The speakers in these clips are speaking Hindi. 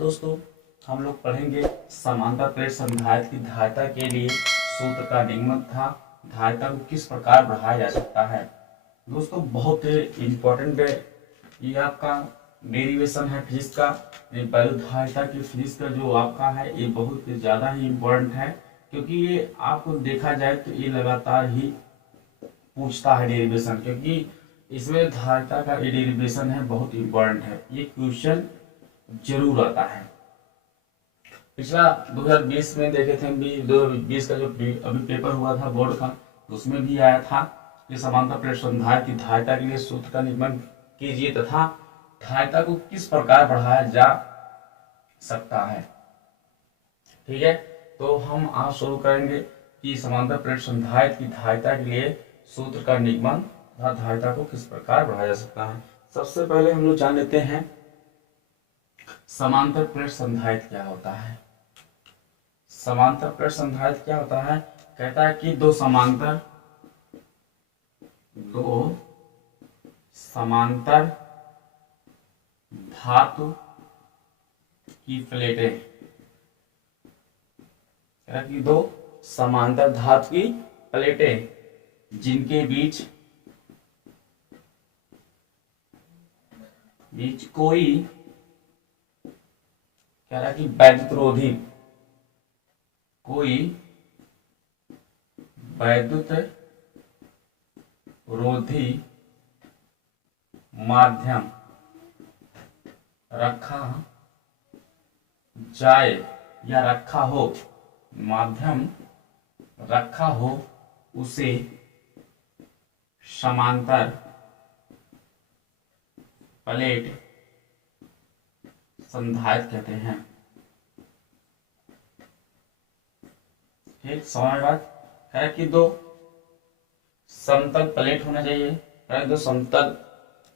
दोस्तों हम लोग पढ़ेंगे समांतर प्लेट संधारित्र की धारिता के लिए सूत्र का निगमन तथा धारिता को किस प्रकार बढ़ाया जा सकता है। दोस्तों बहुत इम्पोर्टेंट ये आपका डेरिवेशन है फिजिक्स का। धारिता की फिजिक्स का जो आपका है ये बहुत ज़्यादा ही इम्पोर्टेंट है, क्योंकि ये आपको देखा जाए तो ये लगातार ही पूछता है डेरिवेशन, क्योंकि इसमें धारिता का ये डेरिवेशन है बहुत इम्पोर्टेंट है। ये क्वेश्चन जरूर आता है। पिछला 2020 में देखे थे, 2020 का जो अभी पेपर हुआ था बोर्ड का, उसमें भी आया था कि समांतर प्लेट संधारित्र की धारिता के लिए सूत्र का निगमन कीजिए तथा धारिता को किस प्रकार बढ़ाया जा सकता है। ठीक है, तो हम आज शुरू करेंगे कि समांतर प्लेट संधारित्र की धारिता के लिए सूत्र का निगमन तथा धारिता को किस प्रकार बढ़ाया जा सकता है। सबसे पहले हम लोग जान लेते हैं समांतर प्लेट संधारित्र क्या होता है। समांतर प्लेट संधारित्र क्या होता है, कहता है कि दो समांतर धातु की प्लेटें, कि दो समांतर धातु की प्लेटें जिनके बीच कोई कह रहा है कि वैद्युत रोधी माध्यम रखा जाए या माध्यम रखा हो उसे समांतर प्लेट संधारित्र कहते हैं। ठीक, समझ बात है कि दो समतल प्लेट होना चाहिए, दो समतल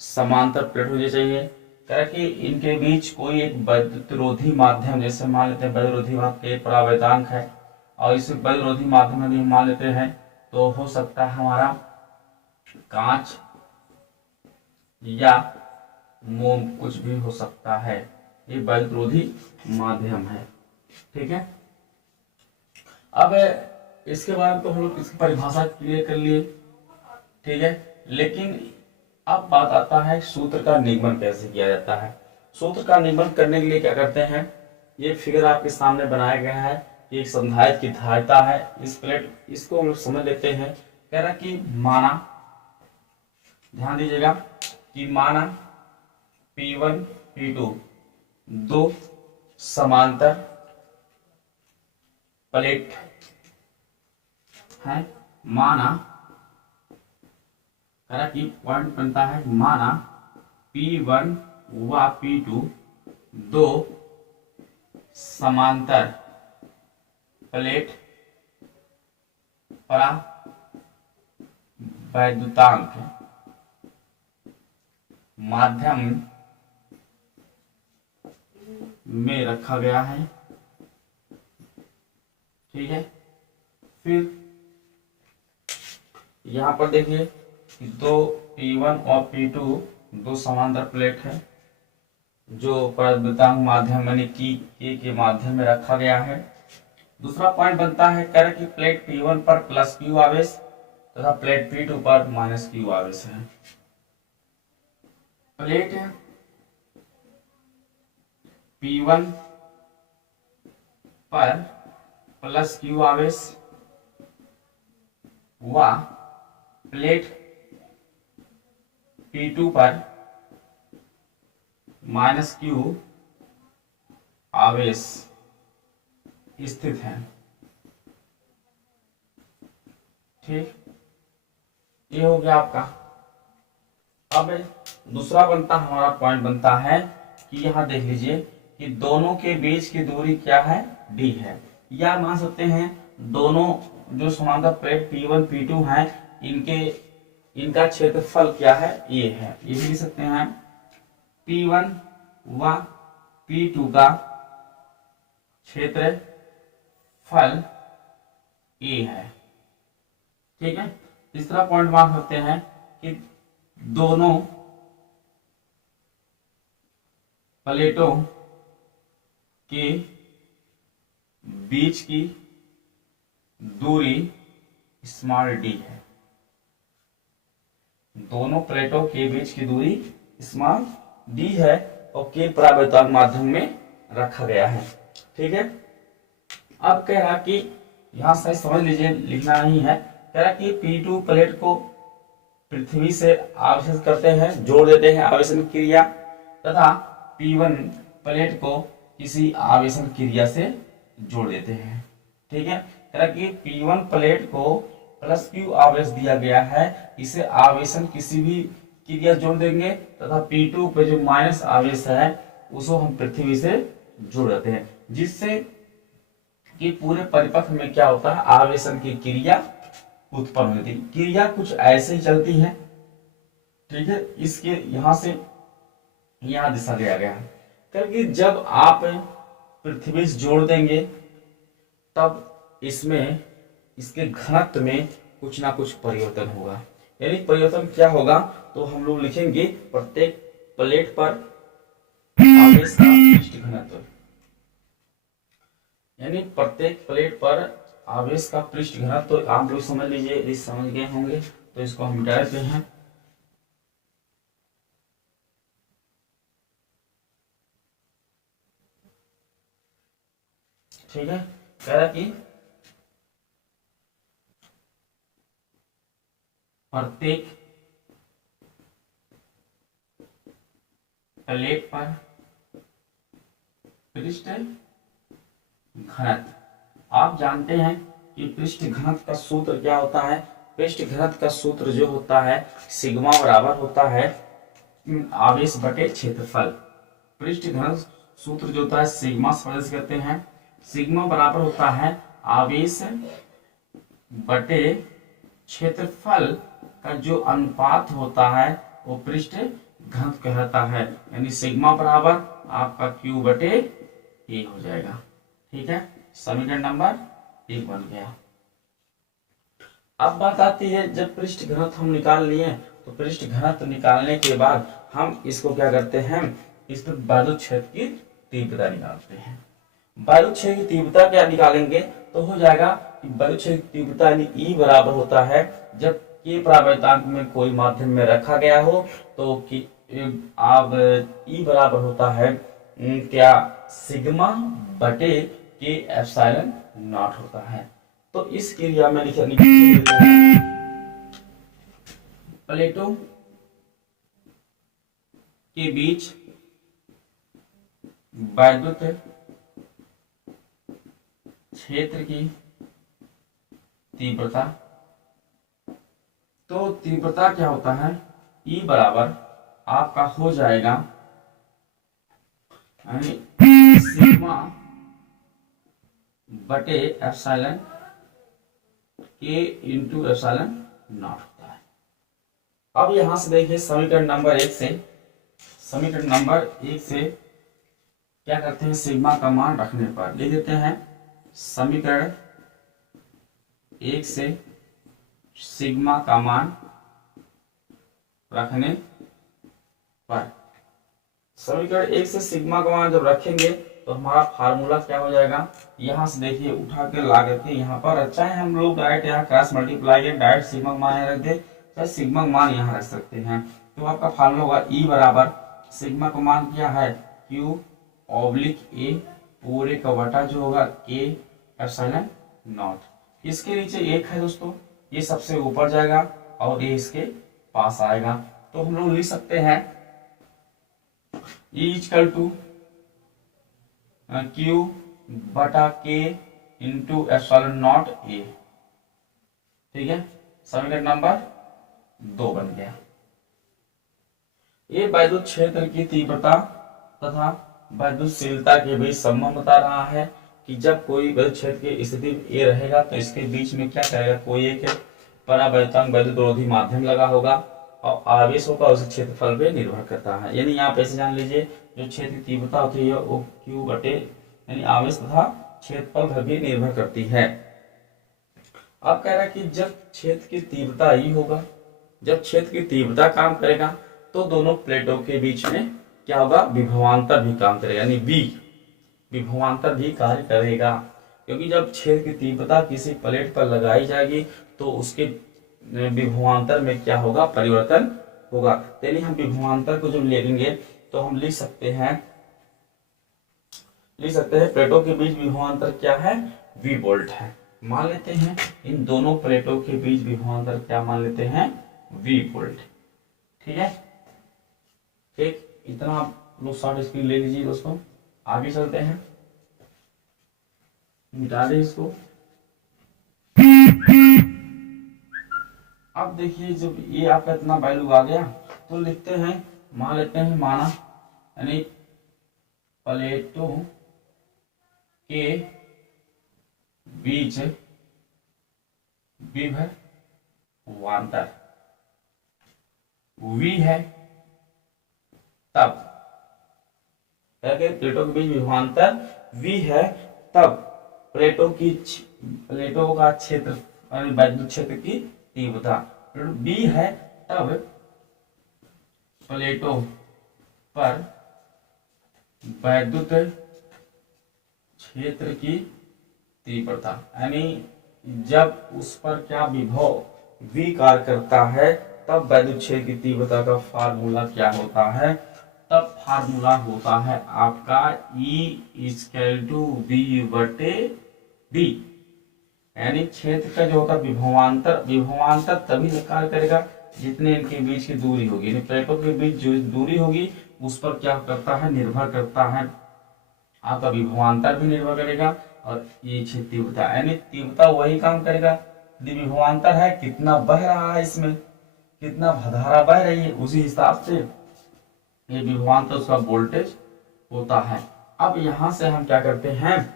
समांतर प्लेट होनी चाहिए, कि इनके बीच कोई एक वैद्युतरोधी माध्यम, जैसे मान लेते हैं वैद्युतरोधी के परावर्तांक है, और इस वैद्युतरोधी माध्यम में भी मान लेते हैं तो हो सकता है हमारा कांच या मोम, कुछ भी हो सकता है। ये वैद्युतरोधी माध्यम है। ठीक है, अब इसके बाद तो हम लोग इसकी परिभाषा क्लियर कर लिए। ठीक है, लेकिन अब बात आता है सूत्र का निगमन कैसे किया जाता है। सूत्र का निगमन करने के लिए क्या करते हैं, ये फिगर आपके सामने बनाया गया है। एक संधारित्र की धारिता है, इस प्लेट, इसको हम लोग समझ लेते हैं। कह रहा कि माना, ध्यान दीजिएगा कि माना P1 P2 दो समांतर प्लेट है। माना कि पॉइंट बनता है, माना P1 व P2 दो समांतर प्लेट परावैद्युतांक माध्यम में रखा गया है। ठीक है, फिर यहां पर देखिए दो P1 और P2 दो समांतर प्लेट है जो परावैद्युतांक माध्यम यानी कि के माध्यम में रखा गया है। दूसरा पॉइंट बनता है, कह रहे कि प्लेट P1 पर प्लस Q आवेश तथा प्लेट P2 पर माइनस Q आवेश है। प्लेट P1 पर प्लस Q आवेश व प्लेट P2 पर माइनस Q आवेश स्थित है। ठीक, ये हो गया आपका। अब दूसरा हमारा पॉइंट बनता है कि यहां देख लीजिए कि दोनों के बीच की दूरी क्या है, d है। या मान सकते हैं दोनों जो समांतर प्लेट P1 P2 हैं, इनका क्षेत्रफल क्या है, ये है। ये भी लिख सकते हैं P1 व P2 का क्षेत्रफल A है। ठीक है, तीसरा पॉइंट मान सकते हैं कि दोनों प्लेटों के बीच की दूरी स्मॉल डी है। दोनों प्लेटों के बीच की दूरी स्मॉल डी है और के परावर्तक माध्यम में रखा गया है। ठीक है, अब कह रहा कि यहां से समझ लीजिए, लिखना नहीं है। कह रहा कि P2 प्लेट को पृथ्वी से आवेशित करते हैं, जोड़ देते हैं आवेशन क्रिया, तथा P1 प्लेट को किसी आवेशन क्रिया से जोड़ देते हैं। ठीक है, कह रहा कि P1 प्लेट को प्लस Q आवेश दिया गया है, इसे आवेशन किसी भी क्रिया जोड़ देंगे, तथा P2 पे जो माइनस आवेश है उसको हम पृथ्वी से जोड़ देते हैं, जिससे कि पूरे परिपथ में क्या होता है, आवेशन की क्रिया उत्पन्न होती है। क्रिया कुछ ऐसे ही चलती है। ठीक है, इसके यहां से यहां दिशा दिया गया है, क्योंकि जब आप पृथ्वी से जोड़ देंगे तब इसमें इसके घनत्व में कुछ ना कुछ परिवर्तन होगा। यानी परिवर्तन क्या होगा, तो हम लोग लिखेंगे प्रत्येक प्लेट पर आवेश का पृष्ठ घनत्व, यानी प्रत्येक प्लेट पर आवेश का पृष्ठ घनत्व। तो आप लोग समझ लीजिए, यदि समझ गए होंगे तो इसको हम मिटा देते हैं। ठीक है, कह रहा कि प्रत्येक प्लेट पर पृष्ठ घनत्व, आप जानते हैं कि पृष्ठ घनत्व का सूत्र क्या होता है। पृष्ठ घनत्व का सूत्र जो होता है सिग्मा बराबर होता है आवेश बटे क्षेत्रफल। पृष्ठ घनत्व सूत्र जो होता है सिग्मा से करते हैं, सिग्मा बराबर होता है आवेश बटे क्षेत्रफल का जो अनुपात होता है वो पृष्ठ घनत्व कहलाता है। यानी सिग्मा बराबर आपका Q बटे ए हो जाएगा। ठीक है, समीकरण नंबर 1 बन गया। अब बात आती है, जब पृष्ठ घनत्व हम निकाल लिए तो पृष्ठ घनत्व निकालने के बाद हम इसको क्या करते हैं, इस पर वैद्युत क्षेत्र की तीव्रता निकालते हैं। वैद्युत क्षेत्र की तीव्रता क्या निकालेंगे, तो हो जाएगा कि वैद्युत क्षेत्र की तीव्रता यानी E बराबर होता है, जब के परावर्तक में कोई माध्यम में रखा गया हो तो कि अब E बराबर होता है क्या, सिग्मा बटे के एप्सिलॉन नॉट होता है। तो इस क्रिया में लिखने प्लेटों के बीच वैद्युत क्षेत्र की तीव्रता, तो तीव्रता क्या होता है, E बराबर आपका हो जाएगा सिग्मा बटे एप्सिलॉन के इंटू एप्सिलॉन नॉट होता है। अब यहां से देखिए समीकरण नंबर 1 से, समीकरण नंबर 1 से क्या करते हैं, सिग्मा का मान रखने पर लिख देते हैं। समीकरण 1 से सिग्मा का मान रखने पर, समीकरण 1 से सिग्मा का मान जब रखेंगे तो हमारा फार्मूला क्या हो जाएगा, यहां से देखिए उठा के ला करके यहाँ पर, चाहे हम लोग डायरेक्ट यहाँ क्रॉस मल्टीप्लाई डायरेक्ट सिग्मा मान यहाँ रख दे, चाहे सिग्मा मान यहाँ रख सकते हैं। तो आपका फार्मूला होगा E बराबर सिग्मा का मान क्या है, Q ऑब्लिक A पूरे का बटा जो होगा K एप्सिलॉन नॉट। इसके नीचे 1 है दोस्तों, ये सबसे ऊपर जाएगा और ये इसके पास आएगा। तो हम लोग लिख सकते हैं E इक्वल टू Q बटा K into epsilon not A। ठीक है, समीकरण नंबर 2 बन गया। ये वैद्युत क्षेत्र की तीव्रता तथा वैद्युतशीलता के बीच संबंध बता रहा है कि जब कोई वैद्युत क्षेत्र की स्थिति A रहेगा तो इसके बीच में क्या करेगा, कोई एक परावर्तक वैद्युतरोधी माध्यम लगा होगा और आवेश होगा उस क्षेत्रफल पे निर्भर करता है। यानी यहाँ पे ऐसे जान लीजिए, जो क्षेत्र की तीव्रता होती है वो Q बटे यानी आवेश तथा क्षेत्रफल पर भी निर्भर करती है। अब कह रहा है कि जब क्षेत्र की तीव्रता E होगा, जब क्षेत्र की तीव्रता काम करेगा तो दोनों प्लेटों के बीच में क्या होगा, विभवांतर भी काम करेगा, यानी V विभवांतर भी कार्य करेगा, क्योंकि जब छेद की तीव्रता किसी प्लेट पर लगाई जाएगी तो उसके विभवांतर में क्या होगा, परिवर्तन होगा। यानी हम विभवांतर को जब लेंगे तो हम लिख सकते हैं प्लेटों के बीच विभवांतर क्या है, V वोल्ट है। मान लेते हैं इन दोनों प्लेटों के बीच विभवांतर क्या मान लेते हैं, V वोल्ट। ठीक है, ठीक, इतना आप लोग शॉर्ट स्क्रीन ले लीजिए दोस्तों। आगे चलते हैं, मिटा दें इसको। अब देखिए जब ये आपका इतना वैल्यू आ गया तो लिखते हैं, मान लेते हैं माना यानी प्लेटों के बीच विभवांतर V है, तब प्लेटों के बीच विभवांतर V है, तब प्लेटों का क्षेत्र वैद्युत क्षेत्र की तीव्रता B है, तब प्लेटों पर वैद्युत क्षेत्र की तीव्रता, यानी जब उस पर क्या विभव V कार्य करता है तब वैद्युत क्षेत्र की तीव्रता का फार्मूला क्या होता है, तब फार्मूला होता है आपका E=V/D। यानी क्षेत्र का जो होता है विभवांतर तभी कार्य करेगा जितने इनके बीच की दूरी होगी, प्लेटों के बीच जो दूरी होगी उस पर क्या करता है, निर्भर करता है आपका विभवांतर भी निर्भर करेगा और ये क्षेत्र तीव्रता, यानी तीव्रता वही काम करेगा। यदि विभवांतर है कितना बह रहा है, इसमें कितना धारा बह रही है, उसी हिसाब से ये विभवांतर उसका वोल्टेज होता है। अब यहां से हम क्या करते हैं,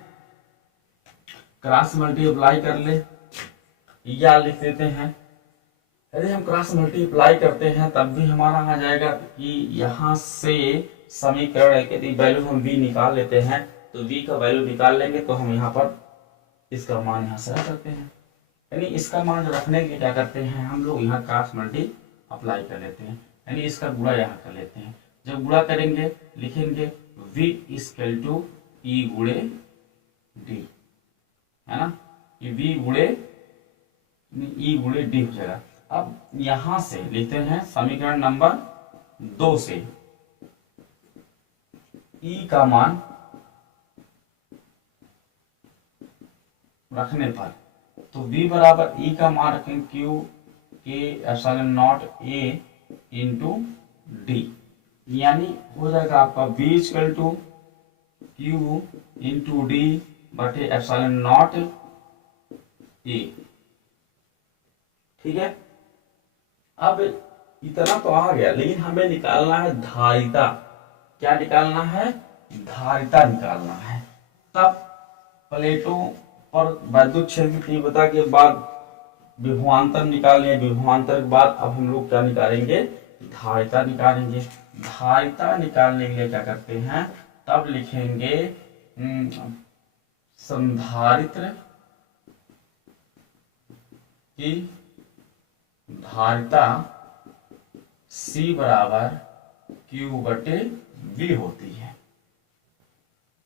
क्रॉस मल्टीप्लाई कर ले या लिख देते हैं। यदि हम क्रॉस मल्टीप्लाई करते हैं तब भी हमारा आ जाएगा कि यहाँ से समीकरण के वैल्यू हम V निकाल लेते हैं, तो V का वैल्यू निकाल लेंगे तो हम यहाँ पर इसका मान यहाँ से रख सकते हैं। यानी इसका मान रखने के क्या करते हैं हम लोग, यहाँ क्रॉस मल्टी अप्लाई कर लेते हैं, यानी इसका गुणा यहाँ कर लेते हैं। जब गुणा करेंगे लिखेंगे V=E गुणे D, है ना, ये V गुणे E गुणे D हो जाएगा। अब यहां से लिखते हैं समीकरण नंबर 2 से E का मान रखने पर, तो V बराबर E का मान रखेंगे Q के ε0 A इंटू D, यानी हो जाएगा आपका V=Q इंटू D बटे ε0 A। ठीक है, अब इतना तो आ गया, लेकिन हमें निकालना है धारिता। क्या निकालना है, धारिता निकालना है। तब प्लेटों पर वैद्युत क्षेत्र की तीव्रता के बाद विभवांतर निकालें, विभवांतर के बाद अब हम लोग क्या निकालेंगे, धारिता निकालेंगे। धारिता निकालने के लिए क्या करते हैं, तब लिखेंगे संधारित्र की धारिता C बराबर Q/V होती है।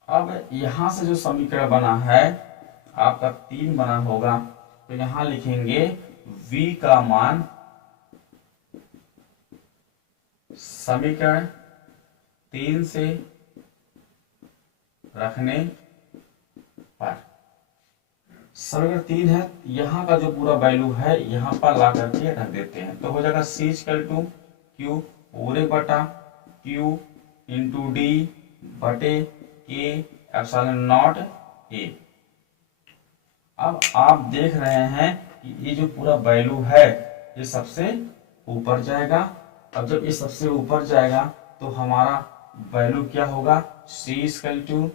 अब यहां से जो समीकरण बना है आपका 3 बना होगा, तो यहां लिखेंगे V का मान समीकरण 3 से रखने पर, समीकरण 3 है, यहाँ का जो पूरा वैल्यू है यहाँ पर ला करके रख देते हैं, तो हो जाएगा C=Q पूरे बटा Q इंटू D बटे K ε0 A। अब आप देख रहे हैं कि ये जो पूरा वैल्यू है ये सबसे ऊपर जाएगा। अब जब ये सबसे ऊपर जाएगा तो हमारा वैल्यू क्या होगा, C=Q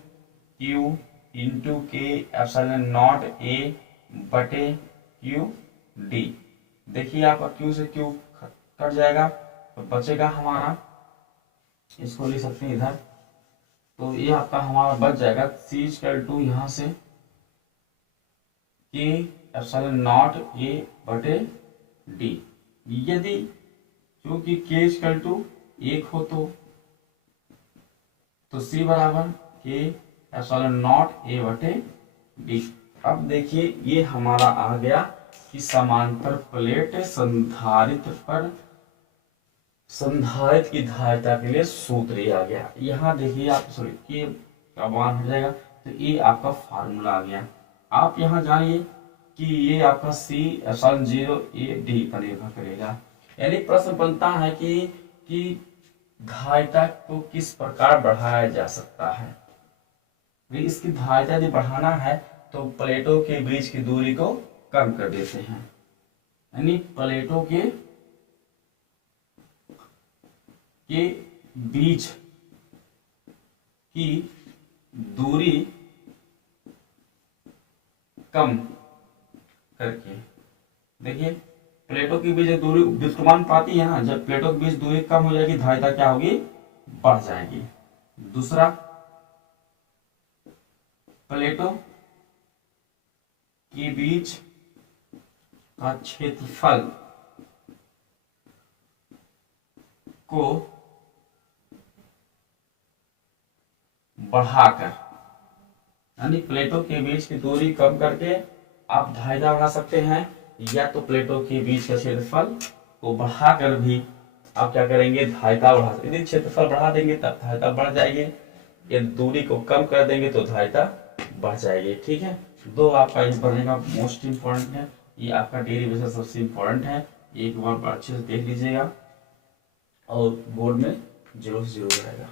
इंटू K ε0 A बटे Q D। देखिए आपका Q से Q कट जाएगा तो बचेगा हमारा, इसको लिख सकते हैं इधर, तो ये आपका हमारा बच जाएगा C=Q यहाँ से K ε0 A बटे D। यदि क्योंकि K=1 हो तो C बराबर K एप्सिलॉन नॉट ए बटे डी। अब देखिए ये हमारा आ गया कि समांतर प्लेट संधारित्र की धारिता के लिए सूत्र ये आ गया। यहाँ देखिए आप सॉरी ये का मान हट जाएगा तो ये आपका फार्मूला आ गया। आप यहाँ जानिए कि ये आपका सी एप्सिलॉन 0 ए डी पर निर्भर करेगा। यानी प्रश्न बनता है कि धारिता को किस प्रकार बढ़ाया जा सकता है। इसकी धारिता यदि बढ़ाना है तो प्लेटों के बीच की दूरी को कम कर देते हैं। यानी प्लेटों के बीच की दूरी कम करके, देखिए प्लेटों के बीच दूरी व्युत्क्रमण पाती है ना, जब प्लेटों के बीच दूरी कम हो जाएगी धारिता क्या होगी, बढ़ जाएगी। दूसरा, प्लेटों के बीच का क्षेत्रफल को बढ़ाकर, यानी प्लेटों के बीच की दूरी कम करके आप धारिता बढ़ा सकते हैं, या तो प्लेटों के बीच का क्षेत्रफल को बढ़ाकर भी आप क्या करेंगे, धारिता बढ़ा सकते। यदि क्षेत्रफल बढ़ा देंगे तब धारिता बढ़ जाएगी, यदि दूरी को कम कर देंगे तो धारिता बढ़ जाएगी। ठीक है, दो आपका इस बनने का मोस्ट इंपॉर्टेंट है, ये आपका डेरिवेशन सबसे इंपॉर्टेंट है, एक बार अच्छे से देख लीजिएगा और बोर्ड में 0 से 0 रहेगा।